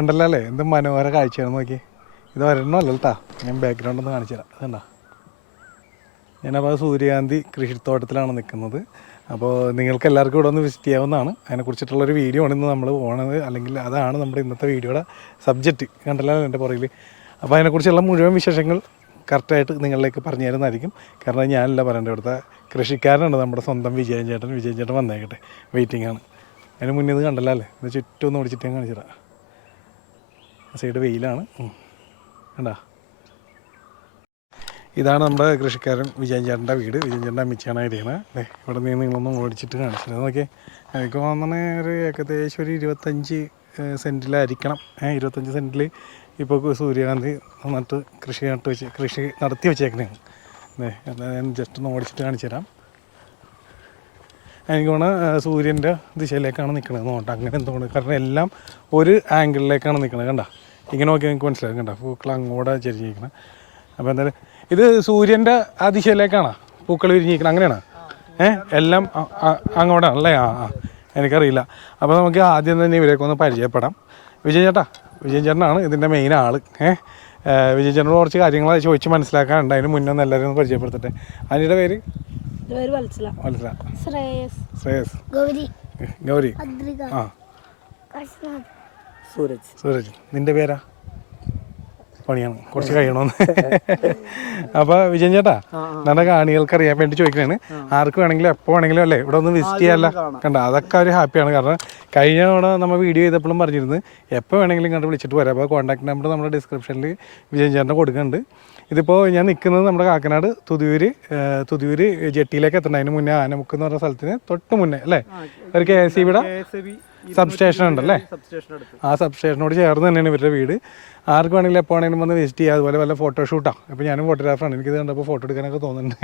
കണ്ടല്ലേ എന്ത് മനോഹര കാഴ്ചയാണ് നോക്കി. ഇത് ഒരെണ്ണമല്ല കേട്ടാ, ഞാൻ ബാക്ക്ഗ്രൗണ്ട് ഒന്ന് കാണിച്ചു തരാം. അതുകൊണ്ടാ ഞാനപ്പോൾ സൂര്യകാന്തി കൃഷിത്തോട്ടത്തിലാണ് നിൽക്കുന്നത്. അപ്പോൾ നിങ്ങൾക്ക് എല്ലാവർക്കും ഇവിടെ ഒന്ന് വിസിറ്റ് ചെയ്യാവുന്നതാണ്. അതിനെക്കുറിച്ചിട്ടുള്ളൊരു വീഡിയോ ആണ് ഇന്ന് നമ്മൾ പോകണത്, അല്ലെങ്കിൽ അതാണ് നമ്മുടെ ഇന്നത്തെ വീഡിയോയുടെ സബ്ജക്റ്റ്. കണ്ടല്ലോ എൻ്റെ പുറകിൽ. അപ്പോൾ അതിനെക്കുറിച്ചുള്ള മുഴുവൻ വിശേഷങ്ങൾ കറക്റ്റായിട്ട് നിങ്ങളിലേക്ക് പറഞ്ഞു തരുന്നതായിരിക്കും. കാരണം ഞാനല്ല പറയേണ്ടത്, ഇവിടുത്തെ കൃഷിക്കാരനാണ് നമ്മുടെ സ്വന്തം വിജയൻ ചേട്ടൻ വന്നേക്കട്ടെ, വെയിറ്റിംഗ് ആണ്. അതിന് മുന്നേ ഇത് കണ്ടല്ലോ അല്ലേ, ഇത് ചുറ്റും ഒന്ന് ഓടിച്ചിട്ട് ഞാൻ കാണിച്ചു തരാം. സൈഡ് വെയിലാണ് കണ്ടാ. ഇതാണ് നമ്മുടെ കൃഷിക്കാരൻ വിജയൻ ചേട്ടൻ്റെ വീട്. വിജയൻ ചേട്ടൻ്റെ അമ്മച്ചിയാണ് ഇരിക്കുന്നത്. അല്ലേ, ഇവിടെ നിന്ന് നിങ്ങളൊന്നും ഓടിച്ചിട്ട് കാണിച്ചത് നോക്കിയേ. എനിക്ക് തോന്നുന്നത് ഒരു ഏകദേശം ഒരു 25 സെൻറ്റിലായിരിക്കണം. 25 സെൻറ്റിൽ ഇപ്പോൾ സൂര്യകാന്തി നട്ട് കൃഷി നടത്തി വെച്ചേക്കണേണ്. ഞാൻ ജസ്റ്റ് ഒന്ന് ഓടിച്ചിട്ട് കാണിച്ചു തരാം. എനിക്ക് തോന്നുന്നത് സൂര്യൻ്റെ ദിശയിലേക്കാണ് നിൽക്കുന്നത് നോട്ട്, അങ്ങനെ എന്തുകൊണ്ട്, കാരണം എല്ലാം ഒരു ആംഗിളിലേക്കാണ് നിൽക്കുന്നത്. കണ്ട, ഇങ്ങനെ നോക്കിയാൽ എനിക്ക് മനസ്സിലാകും. കണ്ട, പൂക്കൾ അങ്ങോട്ട് ചെരിഞ്ഞിരിക്കണം. അപ്പോൾ എന്തായാലും ഇത് സൂര്യൻ്റെ ആ ദിശയിലേക്കാണ് പൂക്കൾ വിരിഞ്ഞിരിക്കണം, അങ്ങനെയാണ്. എല്ലാം അങ്ങോട്ടാണല്ലേ? എനിക്കറിയില്ല. അപ്പോൾ നമുക്ക് ആദ്യം തന്നെ ഇവരെയൊക്കെ ഒന്ന് പരിചയപ്പെടാം. വിജയൻ ചേട്ടനാണ് ഇതിൻ്റെ മെയിൻ ആൾ. വിജയൻ ചേട്ടനോട് കുറച്ച് കാര്യങ്ങൾ ചോദിച്ച് മനസ്സിലാക്കാനുണ്ട്. അതിന് മുന്നേ ഒന്ന് എല്ലാവരും ഒന്ന് പരിചയപ്പെടുത്തട്ടെ. അതിൻ്റെ പേര് ശ്രേയസ്, ഗൗരി, സൂരജ്. നിൻ്റെ പേരാ? പണിയാണ്, കുറച്ച് കഴിയണമെന്ന്. അപ്പോൾ വിജയൻ ചേട്ടാ, നമ്മുടെ കാണികൾക്ക് അറിയാൻ വേണ്ടി ചോദിക്കണേണ്. ആർക്ക് വേണമെങ്കിലും എപ്പോൾ വേണമെങ്കിലും അല്ലേ ഇവിടെ ഒന്ന് വിസിറ്റ് ചെയ്യാമല്ലോ. കണ്ട, അതൊക്കെ ഒരു ഹാപ്പിയാണ്. കാരണം കഴിഞ്ഞ തവണ നമ്മൾ വീഡിയോ ചെയ്തപ്പോഴും പറഞ്ഞിരുന്നു എപ്പോൾ വേണമെങ്കിലും ഇങ്ങോട്ട് വിളിച്ചിട്ട് വരാം. അപ്പോൾ കോൺടാക്ട് നമ്പർ നമ്മുടെ ഡിസ്ക്രിപ്ഷനിൽ വിജയൻ ചേട്ടനെ കൊടുക്കുന്നുണ്ട്. ഇതിപ്പോൾ ഞാൻ നിൽക്കുന്നത് നമ്മുടെ കാക്കനാട് തുതിയൂര് ജെട്ടിയിലേക്ക് എത്തണം. അതിന് മുന്നേ ആനമുക്ക് എന്ന് പറഞ്ഞ സ്ഥലത്തിന് തൊട്ട് മുന്നേ അല്ലേ ഒരു KSEBിയുടെ സബ്സ്റ്റേഷൻ ഉണ്ടല്ലേ, ആ സബ്സ്റ്റേഷനോട് ചേർന്ന് തന്നെയാണ് ഇവരുടെ വീട്. ആർക്ക് വേണമെങ്കിലും എപ്പോൾ വേണമെങ്കിലും വന്ന് വിസിറ്റ് ചെയ്യുക. അതുപോലെ വല്ല ഫോട്ടോഷൂട്ടോ, ഇപ്പോൾ ഞാനും ഫോട്ടോഗ്രാഫറാണ്, എനിക്കിത് കണ്ടപ്പോൾ ഫോട്ടോ എടുക്കാനൊക്കെ തോന്നുന്നുണ്ട്.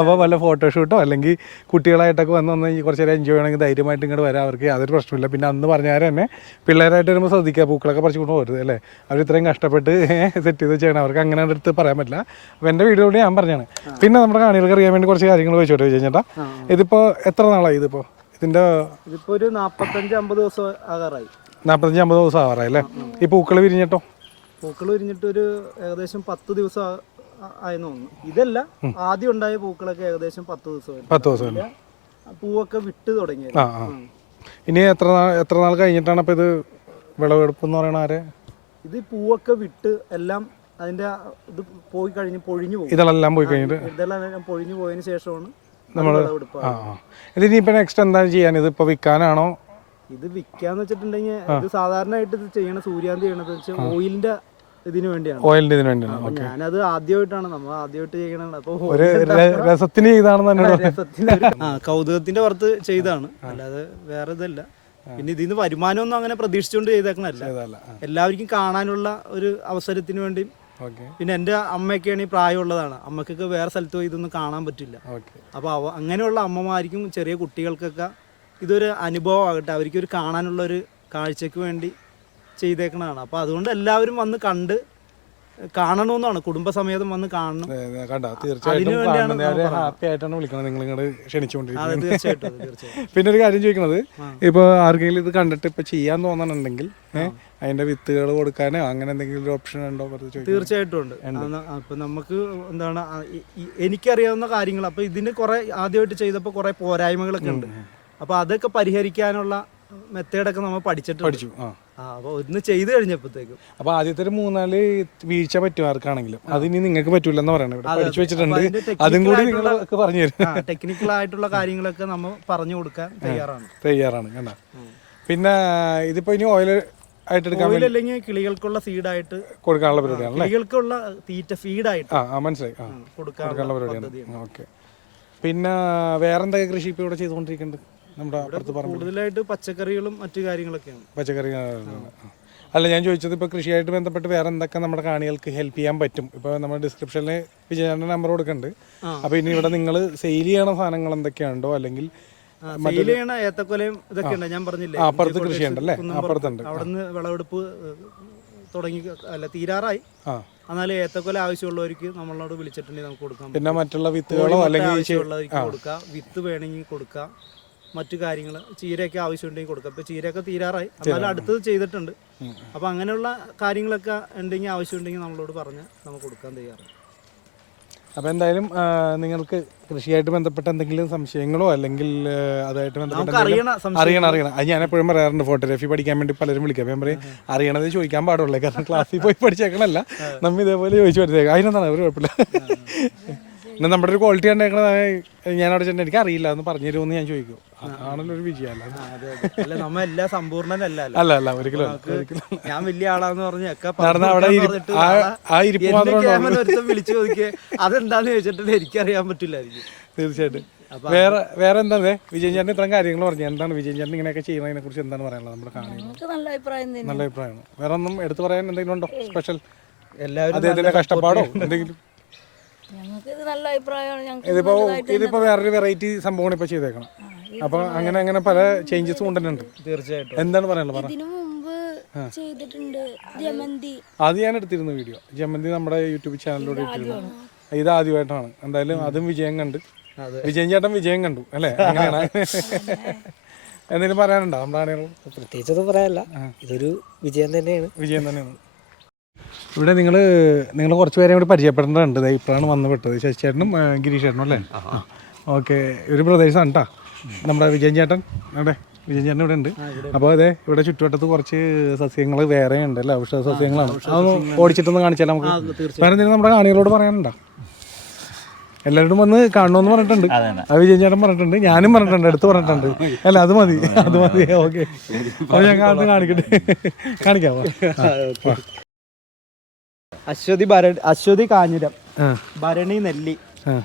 അപ്പോൾ വല്ല ഫോട്ടോഷൂട്ടോ അല്ലെങ്കിൽ കുട്ടികളായിട്ടൊക്കെ വന്ന് കുറച്ച് നേരം എൻജോയ് ചെയ്യണമെങ്കിൽ ധൈര്യമായിട്ട് ഇങ്ങോട്ട് വരാം. അവർക്ക് യാതൊരു പ്രശ്നമില്ല. പിന്നെ അന്ന് പറഞ്ഞാൽ തന്നെ പിള്ളേരായിട്ട് വരുമ്പോൾ ശ്രദ്ധിക്കുക, പൂക്കളൊക്കെ പറിച്ചു കൊണ്ട് പോകരുത് അല്ലേ. അവർ ഇത്രയും കഷ്ടപ്പെട്ട് സെറ്റ് ചെയ്ത് ചെയ്യണം, അവർക്ക് അങ്ങനെ അടുത്ത് പറയാൻ പറ്റില്ല. അപ്പോൾ എൻ്റെ വീഡിയോയോട് ഞാൻ പറഞ്ഞാണ്. പിന്നെ നമ്മുടെ കാണികൾക്ക് അറിയാൻ വേണ്ടി കുറച്ച് കാര്യങ്ങൾ ചോദിച്ചോട്ടെ വിജയൻ ചേട്ടാ. ഇതിപ്പോൾ എത്ര നാളായി ഇതിപ്പോൾ ഇതിപ്പോ ഒരു 45-50 ദിവസം ആകാറായി. 45-50 ദിവസം ആവാറായി അല്ലേ. ഈ പൂക്കൾ വിരിഞ്ഞിട്ടോ? പൂക്കൾ വിരിഞ്ഞിട്ട് ഒരു ഏകദേശം 10 ദിവസം ആയെന്ന് തോന്നുന്നു. ഇതല്ല, ആദ്യം ഉണ്ടായ പൂക്കളൊക്കെ ഏകദേശം 10 ദിവസം പൂവൊക്കെ വിട്ട് തുടങ്ങി. ഇനി എത്ര നാൾ കഴിഞ്ഞിട്ടാണ് അപ്പൊ ഇത് വിളവെടുപ്പ് എന്ന് പറയണ? ഇത് പൂവൊക്കെ വിട്ട് എല്ലാം അതിന്റെ ഇത് പോയി കഴിഞ്ഞ് പൊഴിഞ്ഞു പോകും. ഇതെല്ലാം പോയി കഴിഞ്ഞിട്ട് ഇതെല്ലാം പൊഴിഞ്ഞു പോയതിനു ശേഷമാണ് നമ്മൾ ഇതിനിപ്പോ നെക്സ്റ്റ് എന്താ ചെയ്യാൻ? ഇതിപ്പോ വിൽക്കാനാണോ? ഇത് വിൽക്കാന്ന് വെച്ചിട്ടുണ്ടെങ്കിൽ ഇത് സാധാരണയായിട്ട് ഇത് ചെയ്യണ സൂര്യാന്തി ചെയ്യണത് വെച്ചാൽ ഓയിലിന്റെ ഇതിനു വേണ്ടിയാണ്. ഞാനത് ആദ്യമായിട്ട് ചെയ്യണത്. അപ്പൊ രസത്തിന് കൗതുകത്തിന്റെ പുറത്ത് ചെയ്താണ്, അല്ലാതെ വേറെ ഇതല്ല. പിന്നെ ഇതിന്ന് വരുമാനമൊന്നും അങ്ങനെ പ്രതീക്ഷിച്ചുകൊണ്ട് ചെയ്തേക്കണല്ല, എല്ലാവർക്കും കാണാനുള്ള ഒരു അവസരത്തിന് വേണ്ടി. പിന്നെ എൻ്റെ അമ്മയൊക്കെയാണ് ഈ പ്രായമുള്ളതാണ്, അമ്മക്കൊക്കെ വേറെ സ്ഥലത്ത് പോയി ഇതൊന്നും കാണാൻ പറ്റില്ല. അപ്പോൾ അങ്ങനെയുള്ള അമ്മമാർക്കും ചെറിയ കുട്ടികൾക്കൊക്കെ ഇതൊരു അനുഭവം ആകട്ടെ, അവർക്കൊരു കാണാനുള്ള ഒരു കാഴ്ചക്ക് വേണ്ടി ചെയ്തേക്കണതാണ്. അപ്പോൾ അതുകൊണ്ട് എല്ലാവരും വന്ന് കണ്ട് കാണണമെന്നാണ്, കുടുംബസമേതം വന്ന് കാണണം. പിന്നെ ഒരു കാര്യം ചോദിക്കുന്നത്, ഇപ്പൊ ആർക്കെങ്കിലും ഇത് കണ്ടിട്ട് ഇപ്പൊ ചെയ്യാൻ തോന്നണുണ്ടെങ്കിൽ അതിന്റെ വിത്തുകൾ കൊടുക്കാനോ അങ്ങനെ എന്തെങ്കിലും ഒരു ഓപ്ഷൻ ഉണ്ടോ? തീർച്ചയായിട്ടും ഉണ്ട്. അപ്പൊ നമുക്ക് എന്താണ്, എനിക്കറിയാവുന്ന കാര്യങ്ങൾ, അപ്പൊ ഇതിന് കുറെ ആദ്യമായിട്ട് ചെയ്തപ്പോൾ കുറെ പോരായ്മകളൊക്കെ ഉണ്ട്. അപ്പൊ അതൊക്കെ പരിഹരിക്കാനുള്ള മെത്തേഡൊക്കെ നമ്മൾ പഠിച്ചു. അപ്പോൾ ഒന്ന് ചെയ്ത് കഴിഞ്ഞപ്പോഴത്തേക്കും അപ്പോൾ ആദ്യത്തെ ഒരു 3-4 വീഴ്ച പറ്റും ആർക്കാണെങ്കിലും, അതിനി നിങ്ങൾക്ക് പറ്റൂലെന്ന് പറയണത് പഠിച്ചു വെച്ചിട്ടുണ്ട്. അതും കൂടി നിങ്ങൾക്ക് പറഞ്ഞു തരും. ടെക്നിക്കൽ ആയിട്ടുള്ള കാര്യങ്ങളൊക്കെ നമ്മൾ പറഞ്ഞു കൊടുക്കാൻ തയ്യാറാണ് കണ്ട. പിന്നെ ഇതിപ്പോ ഇനി ഓയിൽ ആയിട്ട് എടുക്കാൻ അല്ലെങ്കിൽ കിളികൾക്കുള്ള സീഡായിട്ട് കൊടുക്കാനുള്ള പരിപാടിയാണ്, കിളികൾക്കുള്ള തീറ്റ ഫീഡായിട്ട് മനസ്സിലായി കൊടുക്കാനുള്ള പരിപാടിയാണ്. ഓക്കെ. പിന്നെ വേറെന്തൊക്കെ കൃഷി ഇപ്പൊ ഇവിടെ ചെയ്തുകൊണ്ടിരിക്കുന്നുണ്ട്? കൂടുതലായിട്ട് പച്ചക്കറികളും മറ്റു കാര്യങ്ങളൊക്കെയാണ്. അല്ല, ഞാൻ ചോദിച്ചത് ഇപ്പോൾ കൃഷിയായിട്ട് ബന്ധപ്പെട്ട് വേറെ എന്തൊക്കെ നമ്മുടെ കാണികൾക്ക് ഹെൽപ്പ് ചെയ്യാൻ പറ്റും? ഇപ്പോൾ നമ്മുടെ ഡിസ്ക്രിപ്ഷനിൽ വിജയന്റെ നമ്പർ കൊടുക്കുന്നുണ്ട്. അപ്പോൾ ഇനി ഇവിടെ നിങ്ങൾ സെയിൽ ചെയ്യണ സാധനങ്ങൾ എന്തൊക്കെയുണ്ടോ, അല്ലെങ്കിൽ ഏത്തക്കൊലയും ഇതൊക്കെ ഉണ്ട്, ഞാൻ പറഞ്ഞില്ലേ അപ്പുറത്ത് കൃഷി ഉണ്ടല്ലേ? അപ്പുറത്തുണ്ട്. അവിടുന്ന് വിളവെടുപ്പ് തുടങ്ങി തീരാറായി. എന്നാലും ഏത്തക്കൊല ആവശ്യമുള്ളവർക്ക് നമ്മളോട് വിളിച്ചിട്ടുണ്ടെങ്കിൽ നമുക്ക് കൊടുക്കാം. പിന്നെ മറ്റുള്ള വിത്തുകളോ അല്ലെങ്കിൽ കൊടുക്കാം, വിത്ത് വേണമെങ്കിൽ കൊടുക്കാം. മറ്റു കാര്യങ്ങൾ ചീരയൊക്കെ ആവശ്യമുണ്ടെങ്കിൽ കൊടുക്കാം. ഇപ്പോൾ ചീരയൊക്കെ തീരാറായി, എന്നാലും അടുത്തത് ചെയ്തിട്ടുണ്ട്. അപ്പോൾ അങ്ങനെയുള്ള കാര്യങ്ങളൊക്കെ ഉണ്ടെങ്കിൽ ആവശ്യമുണ്ടെങ്കിൽ നമ്മളോട് പറഞ്ഞ് നമുക്ക് കൊടുക്കാൻ തയ്യാറാണ്. അപ്പോൾ എന്തായാലും നിങ്ങൾക്ക് കൃഷിയായിട്ട് ബന്ധപ്പെട്ട എന്തെങ്കിലും സംശയങ്ങളോ അല്ലെങ്കിൽ അതായിട്ട് ബന്ധപ്പെട്ട അറിയണം അത് ഞാൻ എപ്പോഴും പറയാറുണ്ട്. ഫോട്ടോഗ്രാഫി പഠിക്കാൻ വേണ്ടി പലരും വിളിക്കാം. ഞാൻ പറയും അറിയണത് ചോദിക്കാൻ പാടുള്ളൂ, കാരണം ക്ലാസ്സിൽ പോയി പഠിച്ചേക്കണല്ല, നമ്മൾ ഇതേപോലെ ചോദിച്ചു പഠിച്ചേക്കാം. അതിനെന്താണ് ഒരു കുഴപ്പമില്ല. പിന്നെ നമ്മുടെ ഒരു ക്വാളിറ്റി കണ്ടേക്കണ ഞാൻ അവിടെ ചെന്ന് എനിക്ക് അറിയില്ല എന്ന് പറഞ്ഞു തരുമെന്ന് ഞാൻ ചോദിക്കും. ആണല്ലോ ഒരു വിജയമല്ല. നമ്മ എല്ലാം സമ്പൂർണ്ണനല്ല, അല്ല ഒരിക്കലും. ഞാൻ വലിയ ആളാന്ന് പറഞ്ഞ് വിളിച്ചു ചോദിക്കേ അതെന്താന്ന് ചോദിച്ചിട്ട് എനിക്കറിയാൻ പറ്റില്ലായിരിക്കും. തീർച്ചയായിട്ടും. വേറെ എന്താ വിജയൻ ചേട്ടൻ ഇത്രയും കാര്യങ്ങൾ പറഞ്ഞു, എന്താണ് വിജയൻ ചേട്ടൻ ഇങ്ങനെയൊക്കെ ചെയ്യുന്നതിനെ കുറിച്ച് എന്താണ് പറയാനുള്ളത്? നമ്മുടെ കാണുന്നത് നല്ല അഭിപ്രായമാണ്. വേറെ ഒന്നും എടുത്തു പറയാൻ എന്തെങ്കിലും ഉണ്ടോ സ്പെഷ്യൽ? എല്ലാവരും അദ്ദേഹത്തിന്റെ കഷ്ടപ്പാടോ എന്തെങ്കിലും? ഞങ്ങൾക്ക് നല്ല അഭിപ്രായമാണ്. ഇതിപ്പോ വേറൊരു വെറൈറ്റി സംഭവമാണ് ഇപ്പൊ ചെയ്തേക്കണം. അപ്പൊ അങ്ങനെ പല ചേഞ്ചസും കൊണ്ടുവരുന്നുണ്ട്. തീർച്ചയായിട്ടും. എന്താണ് പറയാനുള്ളത്? ഇതിനു മുമ്പ് ചെയ്തിട്ടുണ്ട് ജമന്തി. അത് ഞാൻ എടുത്തിരുന്നു വീഡിയോ. ജമന്തി നമ്മുടെ യൂട്യൂബ് ചാനലിലൂടെ ഇട്ടിരുന്നു. ഇത് ആദ്യമായിട്ടാണ്. എന്തായാലും അതും വിജയം കണ്ട്, വിജയൻ ചേട്ടൻ വിജയം കണ്ടു അല്ലേ? അങ്ങനെയാണ്. എന്തെങ്കിലും പറയാനുണ്ടോ നമ്മുടെ ആളുകൾ? പ്രത്യേകിച്ചൊന്നും പറയാനല്ല, ഇതൊരു വിജയം തന്നെയാണ്. ഇവിടെ നിങ്ങൾ കുറച്ച് പേരെ കൂടി പരിചയപ്പെടേണ്ടതുണ്ട്. ഇപ്പോഴാണ് വന്ന് പെട്ടത്. ശശിചേട്ടനും ഗിരീഷ് ചേട്ടനും അല്ലേ? ഓക്കെ. ഒരു ബ്രദേഴ്സാണ് കേട്ടോ നമ്മുടെ വിജയൻ ചേട്ടൻ. അവിടെ വിജയൻ ചേട്ടൻ ഇവിടെ ഉണ്ട്. അപ്പോൾ അതെ, ഇവിടെ ചുറ്റുവട്ടത്ത് കുറച്ച് സസ്യങ്ങൾ വേറെ ഉണ്ട് അല്ലേ? ഔഷധ സസ്യങ്ങളാണ്. അതൊന്ന് ഓടിച്ചിട്ടൊന്ന് കാണിച്ചാൽ നമുക്ക്. വേറെ എന്തെങ്കിലും നമ്മുടെ കാണികളോട് പറയാനുണ്ടോ? എല്ലാവരോടും വന്ന് കാണണമെന്ന് പറഞ്ഞിട്ടുണ്ട്. അത് വിജയൻ ചേട്ടൻ പറഞ്ഞിട്ടുണ്ട്, ഞാനും പറഞ്ഞിട്ടുണ്ട്, എടുത്ത് പറഞ്ഞിട്ടുണ്ട്. അല്ല അത് മതി. ഓക്കെ. അപ്പോൾ ഞാൻ കാണിക്കാമോ? അശ്വതി കാഞ്ഞിരം, ഭരണി നെല്ലി.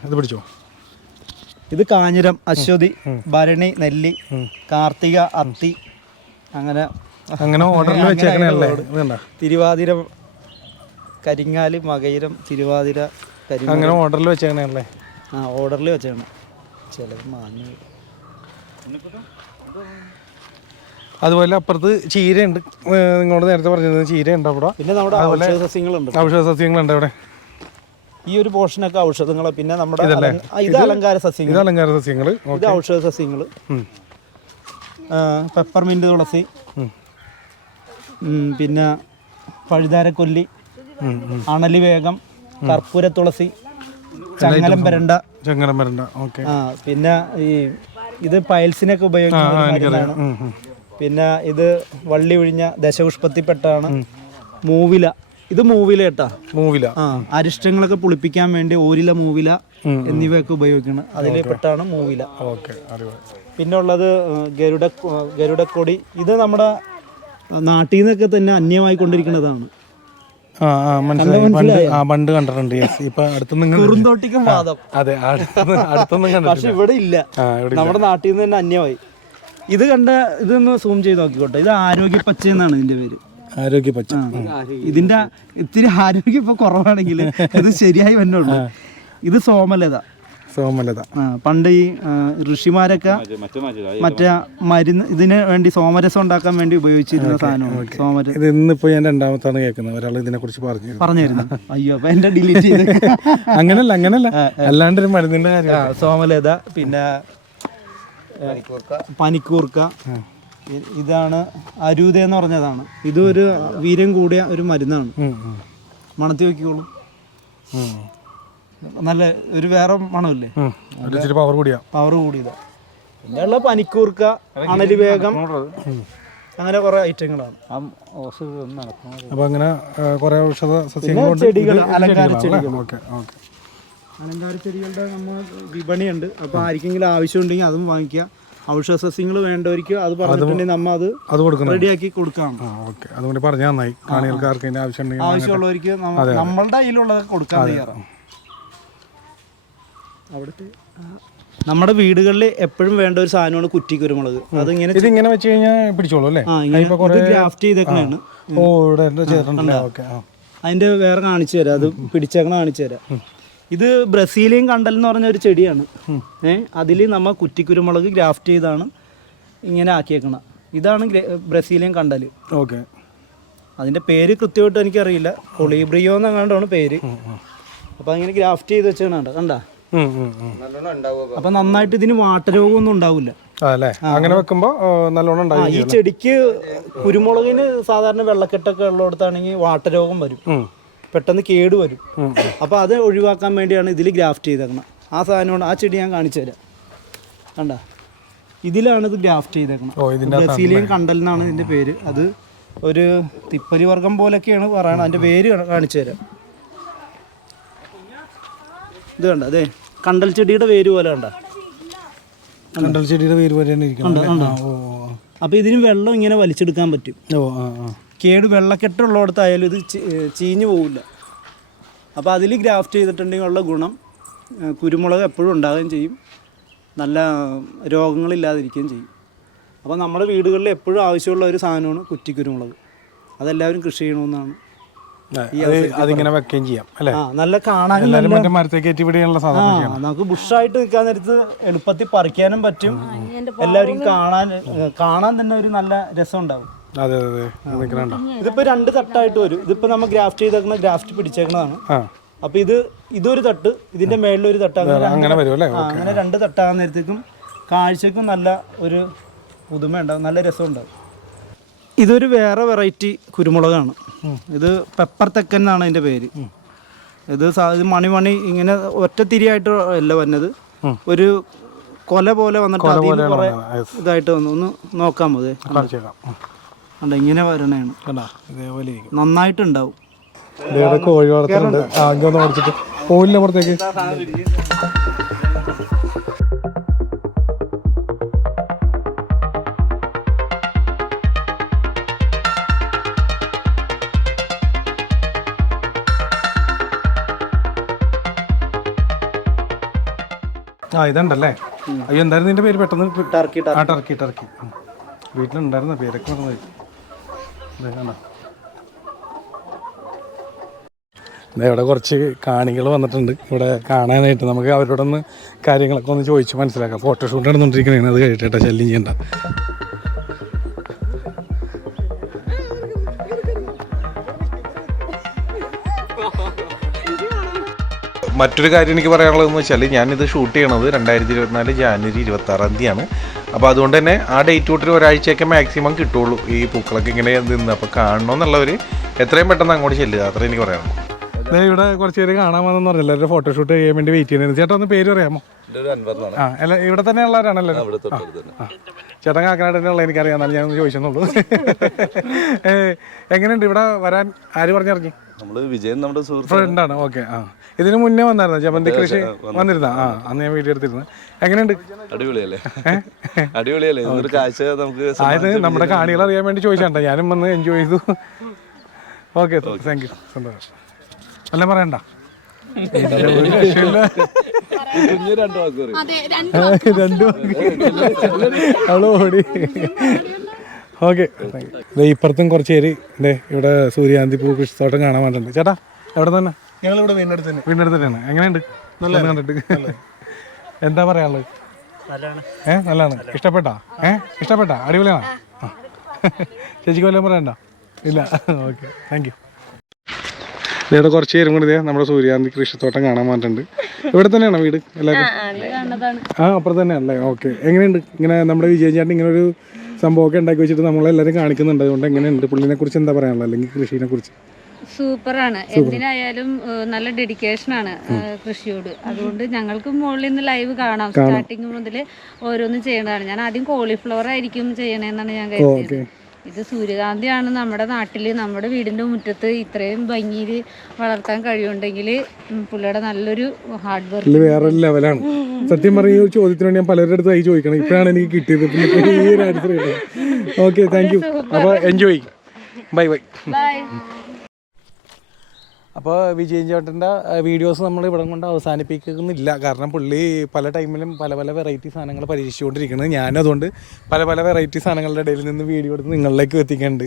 ഇത് പിടിച്ചോ. ഇത് കാഞ്ഞിരം, അശ്വതി, ഭരണി, നെല്ലി, കാർത്തിക, അത്തി, അങ്ങനെ ഓർഡറിൽ വെച്ചേക്കണല്ലേ? തിരുവാതിര, കരിങ്ങാല്, മകയിരം, തിരുവാതിര, അങ്ങനെ ഓർഡറിൽ വെച്ചേക്കണല്ലേ? ഓർഡറിൽ വെച്ചേക്കണം. ചിലത് മാങ്ങ. അതുപോലെ അപ്പുറത്ത് ചീരയുണ്ട്. നിങ്ങളോട് നേരത്തെ പറഞ്ഞത് ചീരയുണ്ട് അവിടെ. പിന്നെ നമ്മുടെ ഔഷധ സസ്യങ്ങളുണ്ട് അവിടെ. ഈ ഒരു പോർഷനൊക്കെ ഔഷധങ്ങൾ. പിന്നെ നമ്മുടെ ഇത് അലങ്കാര സസ്യങ്ങൾ, ഇത് ഔഷധ സസ്യങ്ങൾ. പെപ്പർമിന്റ്, തുളസി, പിന്നെ പഴുതാരക്കൊല്ലി, അണലി വേഗം, കർപ്പൂര തുളസി, ചങ്ങലം വരണ്ട. പിന്നെ ഇത് പയൽസിനൊക്കെ ഉപയോഗിക്കുന്ന. പിന്നെ ഇത് വള്ളി ഒഴിഞ്ഞ ദശപുഷ്പത്തിൽപ്പെട്ടാണ്. മൂവില, ഇത് മൂവില കേട്ടാ. അരിഷ്ടങ്ങളൊക്കെ പുളിപ്പിക്കാൻ വേണ്ടി ഓരില, മൂവില എന്നിവയൊക്കെ ഉപയോഗിക്കണം. അതിൽ പെട്ടാണ് മൂവില. പിന്നെ ഉള്ളത് ഗരുഡക്കൊടി. ഇത് നമ്മുടെ നാട്ടിൽ നിന്നൊക്കെ തന്നെ അന്യമായി കൊണ്ടിരിക്കുന്നതാണ്. പണ്ട് കണ്ടിട്ടുണ്ട്. കുറുന്തോട്ടിക്കും വാദം. പക്ഷെ ഇവിടെ ഇല്ല, നമ്മുടെ നാട്ടിൽ നിന്ന് തന്നെ അന്യമായി. ഇതൊന്ന് സൂം ചെയ്ത് നോക്കിക്കോട്ടെ. ഇത് ആരോഗ്യപ്പച്ച എന്നാണ് ഇതിന്റെ പേര്. ആരോഗ്യപ്പച്ച. ഇതിന്റെ ഇത്തിരി ആരോഗ്യം ഇപ്പൊ കുറവാണെങ്കിൽ ഇത് ശരിയായി വന്നുള്ളൂ. ഇത് സോമലത. പണ്ട് ഈ ഋഷിമാരൊക്കെ മറ്റേ മരുന്ന് ഇതിന് വേണ്ടി സോമരസം ഉണ്ടാക്കാൻ വേണ്ടി ഉപയോഗിച്ചിരുന്ന സാധനമാണ് സോമരസം. ഇത് ഇന്നിപ്പോ ഞാൻ രണ്ടാമത്താണ് കേൾക്കുന്നത്. ഒരാൾ ഇതിനെ കുറിച്ച് പറഞ്ഞിരുന്നു. അയ്യോ, അപ്പൊ എന്റെ ഡിലീറ്റ് ചെയ്ത്. അങ്ങനല്ല അല്ലാണ്ട് ഒരു മരുന്നിന്റെ കാര്യം. സോമലത, പിന്നെ പനിക്കൂർക്ക. ഇതാണ് അരൂത എന്ന് പറഞ്ഞതാണ്. ഇതൊരു വീര്യം കൂടിയ ഒരു മരുന്നാണ്. മണത്തി നോക്കിക്കോളൂ. നല്ല ഒരു വേറെ മണമില്ലേ? പവർ കൂടിയതാ. പിന്നെയുള്ള പനിക്കൂർക്ക, അണലി വേഗം, അങ്ങനെ കുറെ ഐറ്റങ്ങളാണ്. അപ്പൊ അങ്ങനെ കുറെ ഔഷധ ചെടികൾ, അലങ്കാര ചെടികളുടെ നമ്മൾ വിപണിയുണ്ട്. അപ്പൊ ആർക്കെങ്കിലും ആവശ്യമുണ്ടെങ്കിൽ അതും വാങ്ങിക്കുക. ഔഷധ സസ്യങ്ങൾ വേണ്ടവർക്ക് അത് പറഞ്ഞിട്ടുണ്ടെങ്കിൽ നമ്മ അത് റെഡിയാക്കി കൊടുക്കാം. അതുകൊണ്ട് പറഞ്ഞാൽ നന്നായി. ആവശ്യമുള്ളവർക്ക് നമ്മളുടെ കയ്യിലുള്ളത് കൊടുക്കാൻ തയ്യാറാണ്. അവിടുത്തെ നമ്മുടെ വീടുകളിൽ എപ്പോഴും വേണ്ട ഒരു സാധനമാണ് കുറ്റി കുരുമുളക്. അതിങ്ങനെ വെച്ച് കഴിഞ്ഞാൽ പിടിച്ചോളൂ അല്ലേ? ഗ്രാഫ്റ്റ് ചെയ്തേക്കണാണ്. അതിന്റെ വേറെ കാണിച്ചു തരാം. അത് പിടിച്ചേക്കണ കാണിച്ചു തരാം. ഇത് ബ്രസീലിയൻ കണ്ടൽ എന്ന് പറഞ്ഞ ഒരു ചെടിയാണ്. അതിൽ നമ്മൾ കുറ്റിക്കുരുമുളക് ഗ്രാഫ്റ്റ് ചെയ്താണ് ഇങ്ങനെ ആക്കിയേക്കണം. ഇതാണ് ബ്രസീലിയൻ കണ്ടൽ. അതിൻ്റെ പേര് കൃത്യമായിട്ട് എനിക്കറിയില്ല. കൊളീബ്രിയോ എന്നങ്ങാണ്ടാണ് പേര്. അപ്പോൾ അങ്ങനെ ഗ്രാഫ്റ്റ് ചെയ്ത് വെച്ചാണ്. കണ്ട അപ്പൊ നന്നായിട്ട് ഇതിന് വാട്ടരോഗമൊന്നും ഉണ്ടാവില്ല. അല്ലേ, അങ്ങനെ വെക്കുമ്പോ നല്ലോണം ഉണ്ടാവും. ഈ ചെടിക്ക് കുരുമുളകിന് സാധാരണ വെള്ളക്കെട്ടൊക്കെ ഉള്ളിടത്താണെങ്കിൽ വാട്ടരോഗം വരും, പെട്ടെന്ന് കേട് വരും. അപ്പോൾ അത് ഒഴിവാക്കാൻ വേണ്ടിയാണ് ഇതിൽ ഗ്രാഫ്റ്റ് ചെയ്തേക്കണം. ആ സാധനമാണ്, ആ ചെടി ഞാൻ കാണിച്ചു തരാം. കണ്ട, ഇതിലാണ് ഇത് ഗ്രാഫ്റ്റ് ചെയ്തേക്കണം. ബ്രസീലിയൻ കണ്ടൽ എന്നാണ് ഇതിൻ്റെ പേര്. അത് ഒരു തിപ്പരി വർഗം പോലൊക്കെയാണ് പറയണത്. അതിൻ്റെ പേര് കാണിച്ചു തരാം. ഇത് കണ്ട, അതെ കണ്ടൽ ചെടിയുടെ വേര് പോലെ കണ്ട, കണ്ടൽ ചെടിയുടെ വേര് പോലെ തന്നെ ഇരിക്കണം. അപ്പോൾ ഇതിന് വെള്ളം ഇങ്ങനെ വലിച്ചെടുക്കാൻ പറ്റും. കേട് വെള്ളക്കെട്ടുള്ളിടത്തായാലും ഇത് ചീഞ്ഞു പോവില്ല. അപ്പോൾ അതിൽ ഗ്രാഫ്റ്റ് ചെയ്തിട്ടുണ്ടെങ്കിൽ ഉള്ള ഗുണം കുരുമുളക് എപ്പോഴും ഉണ്ടാകുകയും ചെയ്യും, നല്ല രോഗങ്ങളില്ലാതിരിക്കുകയും ചെയ്യും. അപ്പോൾ നമ്മുടെ വീടുകളിൽ എപ്പോഴും ആവശ്യമുള്ള ഒരു സാധനമാണ് കുറ്റിക്കുരുമുളക്. അതെല്ലാവരും കൃഷി ചെയ്യണമെന്നാണ്. അതിങ്ങനെ വെക്കുകയും ചെയ്യാം അല്ലേ, നല്ല കാണാൻ നമുക്ക് ബുഷായിട്ട് നിൽക്കാൻ നേരത്ത് എളുപ്പത്തിൽ പറിക്കാനും പറ്റും. എല്ലാവരും കാണാൻ തന്നെ ഒരു നല്ല രസം ഉണ്ടാവും. ഇതിപ്പോ 2 തട്ടായിട്ട് വരും. ഇതിപ്പോ നമ്മൾ ഗ്രാഫ്റ്റ് ചെയ്തേക്കുന്ന ഗ്രാഫ്റ്റ് പിടിച്ചേക്കുന്നതാണ്. അപ്പൊ ഇതൊരു തട്ട്, ഇതിന്റെ മേളിലൊരു തട്ട്, അങ്ങനെ 2 തട്ടാകാൻ നേരത്തേക്കും കാഴ്ചക്കും നല്ല ഒരു പുതുമ ഉണ്ടാവും, നല്ല രസം ഉണ്ടാവും. ഇതൊരു വേറെ വെറൈറ്റി കുരുമുളകാണ്. ഇത് പെപ്പർ തെക്കൻ എന്നാണ് അതിൻ്റെ പേര്. ഇത് മണി ഇങ്ങനെ ഒറ്റത്തിരിയായിട്ട് അല്ല വന്നത്, ഒരു കൊല പോലെ വന്നിട്ട് അതിന് കുറെ ഇതായിട്ട് വന്നു. ഒന്ന് നോക്കാൻ മതി, ഇങ്ങനെ വരണേണ്, നന്നായിട്ടുണ്ടാവും. കോഴി വളർത്തുന്നുണ്ട്, ആദ്യം ഓടിച്ചിട്ട് പോയില്ല പുറത്തേക്ക്. ഇതുണ്ടല്ലേ. അയ്യോ, എന്തായിരുന്നു നിന്റെ പേര് പെട്ടെന്ന്? ടർക്കി. ടർക്കി വീട്ടിലുണ്ടായിരുന്ന പേരൊക്കെ മറന്നുപോയി. ഇവിടെ കുറച്ച് കാണികൾ വന്നിട്ടുണ്ട് ഇവിടെ കാണാനായിട്ട്. നമുക്ക് അവരോടൊന്ന് കാര്യങ്ങളൊക്കെ ഒന്ന് ചോദിച്ച് മനസ്സിലാക്കാം. ഫോട്ടോഷൂട്ട് നടന്നുകൊണ്ടിരിക്കണേ, അത് കഴിയട്ടെ, ശല്യം ചെയ്യണ്ട. മറ്റൊരു കാര്യം എനിക്ക് പറയാനുള്ളതെന്ന് വെച്ചാൽ, ഞാനിത് ഷൂട്ട് ചെയ്യണത് 2024 ജാനുവരി 26 അപ്പോൾ അതുകൊണ്ട് തന്നെ ആ ഡേറ്റ് തൊട്ട് ഒരാഴ്ചയൊക്കെ മാക്സിമം കിട്ടുള്ളൂ ഈ പൂക്കളൊക്കെ ഇങ്ങനെ നിന്ന്. അപ്പോൾ കാണണമെന്നുള്ളവർ എത്രയും പെട്ടെന്ന് അങ്ങോട്ട് ചെല്ലുക, അത്ര എനിക്ക് പറയാനുള്ളൂ. ഇവിടെ കുറച്ച് പേര് കാണാൻ വന്നെന്ന് പറഞ്ഞില്ല, എല്ലാവരും ഫോട്ടോഷൂട്ട് ചെയ്യാൻ വേണ്ടി വെയിറ്റ് ചെയ്യുന്നത്. ചേട്ടാ ഒന്ന് പേര് പറയാമോ? അല്ല, ഇവിടെ തന്നെ ഉള്ളവരാണല്ലോ. ചേട്ടൻ കാക്കനാട് തന്നെ ഉള്ള എനിക്കറിയാം, എന്നാലും ഞാൻ ചോദിച്ചെന്നുള്ളൂ. എങ്ങനെയുണ്ട് ഇവിടെ വരാൻ? ആര് പറഞ്ഞിറങ്ങി? വിജയൻ നമ്മുടെ ഫ്രണ്ടാണ്. ഓക്കെ. ഇതിന് മുന്നേ വന്നായിരുന്നു ജമന്തി കൃഷി വന്നിരുന്ന? അന്ന് ഞാൻ വീഡിയോ എടുത്തിരുന്നു. എങ്ങനെയുണ്ട്? അടിപൊളിയല്ലേ? അടിപൊളിയല്ലേ? അതായത് നമ്മുടെ കാണികൾ അറിയാൻ വേണ്ടി ചോദിച്ചാണ്ട, ഞാനും വന്ന് എൻജോയ് ചെയ്തു. Okay, thank you. സന്തോഷം. അല്ല പറയണ്ട, അവള് ഓടി. ഓക്കെ, ഇപ്പുറത്തും കുറച്ച് പേര് ഇവിടെ സൂര്യകാന്തി പൂ കൃഷിത്തോട്ടം കാണാൻ വേണ്ടിട്ടുണ്ട്. ചേട്ടാ എവിടെ തന്നെ? ഞങ്ങളിവിടെ വീടിനടുത്ത് തന്നെയാണ്. എങ്ങനെയുണ്ട് കണ്ടിട്ട്? എന്താ പറയാനുള്ളത്? നല്ലതാണ്. ഇഷ്ടപ്പെട്ടാ? അടിപൊളിയാണ്. ചേച്ചിക്ക് വല്ലതും പറയണ്ട? ഇല്ല. Okay, thank you. ഇവിടെ കുറച്ച് പേരും കൂടി നമ്മുടെ സൂര്യകാന്തി കൃഷിത്തോട്ടം കാണാൻ വേണ്ടിട്ടുണ്ട്. ഇവിടെ തന്നെയാണോ വീട്? എല്ലാവരും അപ്പുറത്ത് തന്നെയാണല്ലേ? ഓക്കെ. എങ്ങനെയുണ്ട് ഇങ്ങനെ നമ്മുടെ വിജയൻ ചേട്ടൻ ഇങ്ങനെ ഒരു സംഭവമൊക്കെ ഉണ്ടാക്കി വെച്ചിട്ട് നമ്മളെല്ലാവരും കാണിക്കുന്നുണ്ട്. അതുകൊണ്ട് എങ്ങനെയുണ്ട്? പുള്ളിനെ കുറിച്ച് എന്താ പറയാനുള്ളത്, അല്ലെങ്കിൽ കൃഷിനെ കുറിച്ച്? സൂപ്പറാണ്. എന്തിനായാലും നല്ല ഡെഡിക്കേഷനാണ് കൃഷിയോട്. അതുകൊണ്ട് ഞങ്ങൾക്ക് മുകളിൽ നിന്ന് ലൈവ് കാണാം. സ്റ്റാർട്ടിങ് മുതൽ ഓരോന്നും ചെയ്യണതാണ്. ഞാൻ ആദ്യം കോളിഫ്ലവർ ആയിരിക്കും ചെയ്യണേന്നാണ് ഞാൻ കരുതിയത്. ഇത് സൂര്യകാന്തിയാണ് നമ്മുടെ നാട്ടിൽ, നമ്മുടെ വീടിൻ്റെ മുറ്റത്ത് ഇത്രയും ഭംഗിയിൽ വളർത്താൻ കഴിയുണ്ടെങ്കിൽ പുള്ളിയുടെ നല്ലൊരു ഹാർഡ് വർക്ക് വേറെ ലെവലാണ്. സത്യം പറഞ്ഞ ഈ ചോദ്യത്തിന് വേണ്ടി ഞാൻ പലരുടെ അടുത്തായി ചോദിക്കണം, ഇപ്പോഴാണ് എനിക്ക് കിട്ടിയത്. Okay, thank you. അപ്പോൾ എൻജോയ്. ബൈ. അപ്പോൾ വിജയൻ ചേട്ടൻ്റെ വീഡിയോസ് നമ്മൾ ഇവിടെ കൊണ്ട് അവസാനിപ്പിക്കുന്നില്ല. കാരണം പുള്ളി പല ടൈമിലും പല വെറൈറ്റി സാധനങ്ങൾ പരീക്ഷിച്ചുകൊണ്ടിരിക്കുന്നത്. ഞാനും അതുകൊണ്ട് പല വെറൈറ്റി സാധനങ്ങളുടെ ഇടയിൽ നിന്ന് വീഡിയോ എടുത്ത് നിങ്ങളിലേക്ക് എത്തിക്കുന്നുണ്ട്.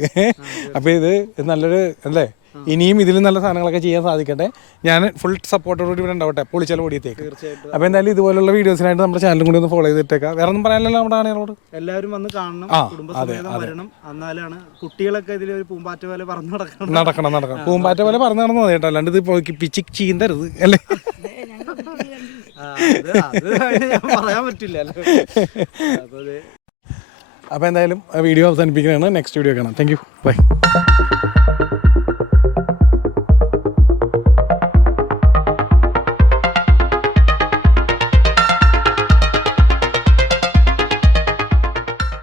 അപ്പോൾ ഇത് നല്ലൊരു അല്ലേ, ഇനിയും ഇതിൽ നല്ല സാധനങ്ങളൊക്കെ ചെയ്യാൻ സാധിക്കട്ടെ. ഞാൻ ഫുൾ സപ്പോർട്ടോടുകൂടി ഇവിടെ ഉണ്ടാവട്ടെ, പൊളിച്ചാൽ ഓടിയത്തേക്ക്. അപ്പോൾ എന്തായാലും ഇതുപോലുള്ള വീഡിയോസിനായിട്ട് നമ്മുടെ ചാനലും കൂടി ഒന്ന് ഫോളോ ചെയ്തിട്ടേക്കാം. വേറെ ഒന്നും പറയാനല്ലോ നമ്മുടെ ആളുകളോട്? എല്ലാവരും വന്ന് കാണണം, കുടുംബസമേതം വരണം. എന്നാലാണ് കുട്ടികളൊക്കെ ഇതിൽ ഒരു പൂമ്പാറ്റ പോലെ പറന്ന് നടക്കണം. പൂമ്പാറ്റ പോലെ പറന്ന് നടന്നു കേട്ടോ, അല്ലാണ്ട് ഇത് പിച്ചി ചീന്തരുത് അല്ലേ? അത് ഞാൻ പറയാൻ പറ്റില്ല. അപ്പോൾ എന്തായാലും വീഡിയോ അവസാനിപ്പിക്കുന്നതാണ്. നെക്സ്റ്റ് വീഡിയോ കാണാം. Thank you. ബൈ.